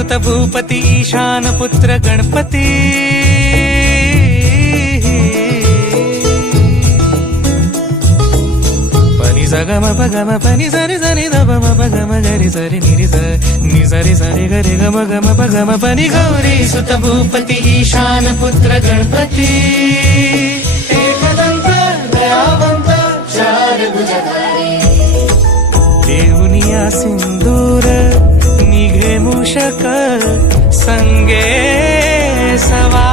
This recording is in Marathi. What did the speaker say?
सुत भूपती ईशान पुत्र गणपती पनी सगम पगम पनी सरी सरी दम पगम गरी सरी निरी नि सरी सरी गरी गम गम पगम पनी गौरी सुत भूपती ईशान पुत्र गणपती एकदंत दयावंत चार भुजधारी देवनिया सिंदूर निघे मूषक संगे सवा